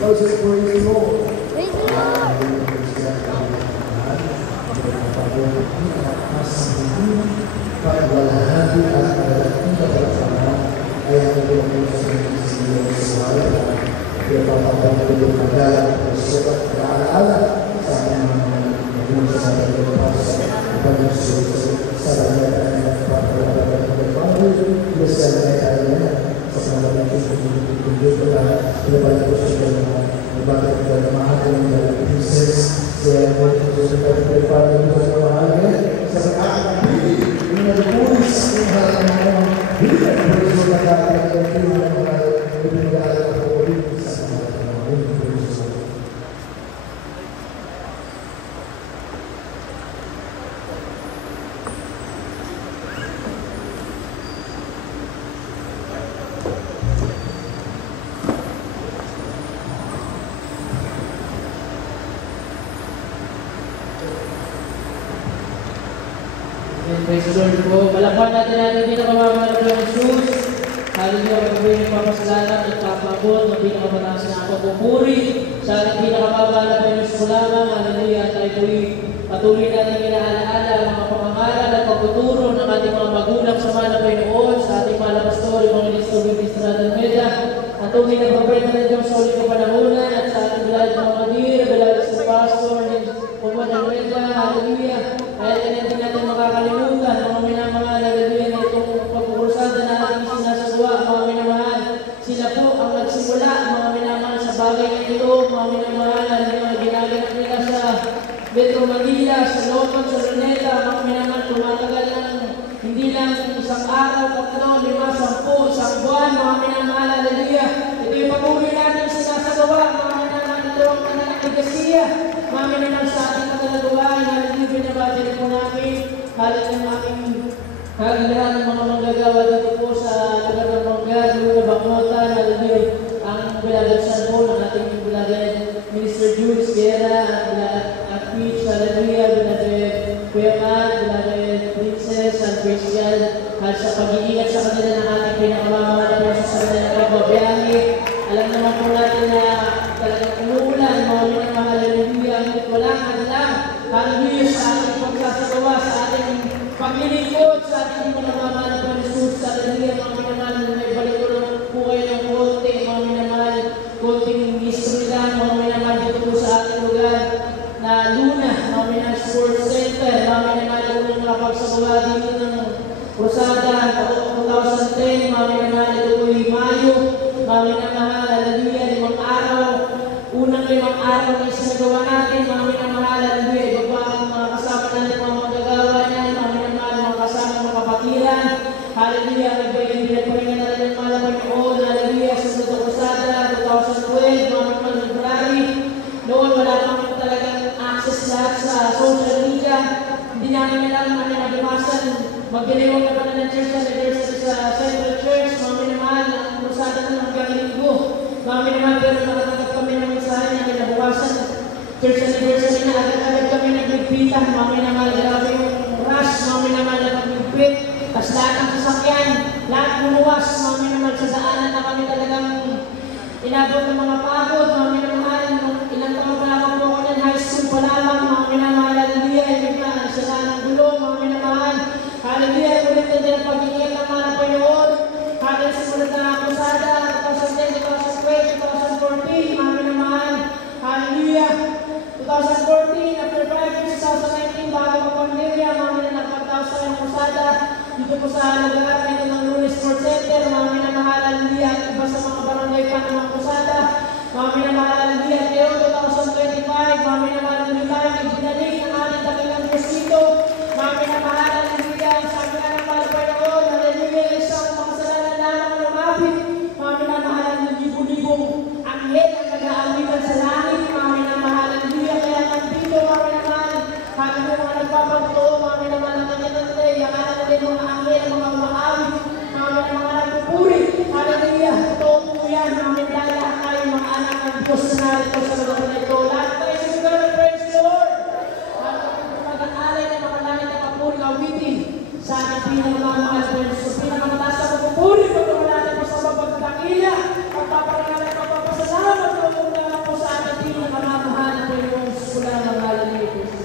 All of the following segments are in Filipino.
Those are praise the Lord. Praise the Lord. Pagwalhati at pagdating na pagkakaan ay ang nagawin sa mga sawala na pinapapagdating ng pagdalang pagsukat at alaala sa mga mga sa pagkakas pagsukat sa lahat ng pagkakas ng pagkakas sa lahat sa mga pagkakas pinapalagay ko siya ng bakit ng mahal ng princess sa mga pagkakas sa mahal sa pagkakas Pulis ang halaman hindi na pulis na kaya ng mga ibigay ng pulis sa mga pulis. Praise the Lord po. Palakpan natin natin pinakamamahal ng Jesus. Hallelujah, pagkakuhin ng papasalamat at papabot ng pinakamataas na pagpupuri sa ating pinakamamahal ng Diyos po lamang. Hallelujah, at tayo po'y patuloy natin inaalaala ang mga pamangaral at pagtuturo ng ating mga magulang sa mga Panginoon, sa ating mga pastor, mga ministro, ministro natin Meda, at tungin na pagbenta ng Diyos sa ulit ng panahonan at sa ating bilad ng mga dir, bilad sa pastor, Pumunta Meda, hallelujah. Kaya natin natin makakalimutan, mga minamahal, hallelujah, na itong pagkukursada na ating sinasagawa, mga minamahal. Sila po ang nagsimula, mga minamahal, sa bagay na ito, mga minamahal, hallelujah, ginaganap nila sa Metro Manila, sa Lopon, sa Luneta, mga minamahal, tumatagal ng hindi lang isang araw, 3, 5, 10, isang buwan, mga minamahal, hallelujah. Ito yung patuloy natin sinasagawa, mga minamahal, ito ang kanalagigasiya, mga minamahal sa ating katalagawain, hallelujah, binabati po namin, hallelujah, namin lahat ng mga manggagawa dito po sa lugar ng Manggar, Luna, Bacotan, hallelujah, ang bilagagsan po ng ating bilagad, Minister Jules Guerra, at Peach, hallelujah, bilagad Kuya Matt, bilagad Princess, and Christian, at sa pag-iingat sa kanila ng ating pinakamamahal na sa kanila ng pagbabiyahe. Alam naman po natin na talagang umuulan, mga minamahal, hallelujah, ngunit walang hadlang, hallelujah, sa ating pagsasagawa, sa ating paglilingkod, sa ating pinakamamahal na Jesus, hallelujah, mga minamahal, may balik ko lang po kayo ng konti, mga minamahal, konting history lang, mga minamahal, dito po sa ating lugar na Luna, mga minamahal, Sports Center, mga minamahal, unang nakapagsagawa dito ng Rosada, taong 2010, mga minamahal, ito po yung Mayo, mga minamahal, hallelujah, 5 araw, unang 5 araw na isinagawa natin, mga minamahal, hallelujah, iba pa ang mga kasama natin, mga magagawa niyan, mga minamahal, mga kasama, mga kapatiran, hallelujah, nagbayang pinaparingan natin ng mga Panginoon, hallelujah, sa Rosada, 2012, mga minamahal, February, noon wala pang talagang access lahat sa social media, hindi namin alam namin nabimasan, magdiliwag na pala ng church anniversary sa Central Church, mga minamahal, ng Rosada na hanggang linggo, mga minamahal, pero nakatanggap kami ng mensahe na kinabukasan, church anniversary na agad-agad kami nagligpitan, mga minamahal, grabe yung rush, mga minamahal na nagligpit, tapos lahat ng sasakyan, lahat bumuwas, mga minamahal, sa daanan na kami talagang inabot ng mga pagod, mga minamahal, ilang taon pa lamang po ako ng high school pa lamang, mga minamahal, hallelujah, ibig na, sa ng gulo, mga minamahal, hallelujah, ulit na din ang pag-iingat ng mga Panginoon, hallelujah, simulat na ang Rosada, 2010, 2012, 2014, mga minamahal, hallelujah, 2014, after 5 years, 2019, bago mag-pandemya, mga minamahal, nagpagtaos tayo ng Rosada, dito po sa lugar nito ng Lunes Sports Center, mga minamahal, hallelujah, at iba sa mga barangay pa ng mga Rosada, mga minamahal, hallelujah, pero 2025, mga minamahal, hindi tayo ibinalik ng ating dakilang Kristito, mga minamahal, hallelujah, sabi nga ng mga Panginoon, hallelujah, isang makasalanan lamang ng mapit, mga minamahal, libo-libong anghel ang nag-aawitan sa langit, mga minamahal, hallelujah, kaya nandito, mga minamahal, hallelujah, mga nagpapagtoo, mga minamahal, ang kanyang-tantay, ang alam natin mga anghel, mga umaawit, mga minamahal, nagpupuri, hallelujah, totoo po yan, mga minamahal, narito sa lugar na ito. Lahat tayo sisigaw ng praise the Lord. At ang mag-aalay ng mga langit na papuring awitin sa ating pinakamamahal na Diyos. Sa pinakamataas na pagpupuri, pagkamalala po sa pagpagdakila, pagpaparangalan at pagpapasalamat na umuna po sa ating pinakamamahal na Panginoon sa sula ng ngalan ni Jesus.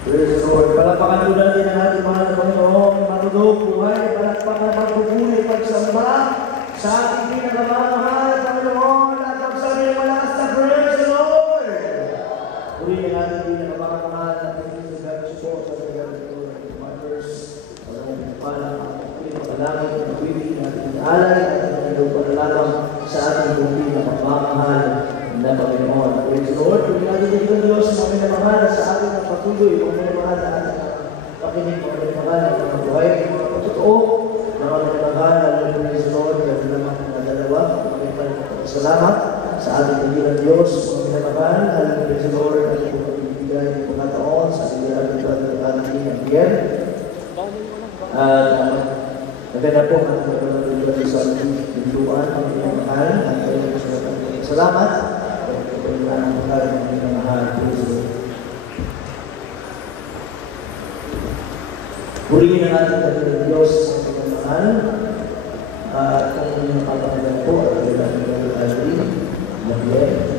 Praise the Lord. Palakpakan po natin ang ating mahal na Panginoon, matulog, buhay, palakpakan, magpupuli, pagsamba sa ating pinakamamahal na Panginoon at magsabi ng malakas na praise the Lord. Purihin ang ating pinakamamahal na Panginoon sa support sa Panginoon ng mothers, alam mo pala, pinakalangit, pagpipili natin ng alay at ang panalalang sa ating pinakamamahal na Panginoon. Praise the Lord. Purihin natin ng Diyos sa mga minamahal sa ating patuloy, mga minamahal na ating pakinig, mga minamahal na mga buhay, mga totoo, mga minamahal na praise the Lord, at naman na dalawa, mga salamat sa ating pagkilang Diyos, mga minamahal, na praise the Lord, at ito pagbibigay ng pagkataon sa ating ating again. At maganda po ang pagkakaroon sa ating pintuan, mga minamahal, at salamat. Purihin ang ating pagkakas Diyos sa pagkamahal at kung nakapagpapagal po at kailangan ng alay,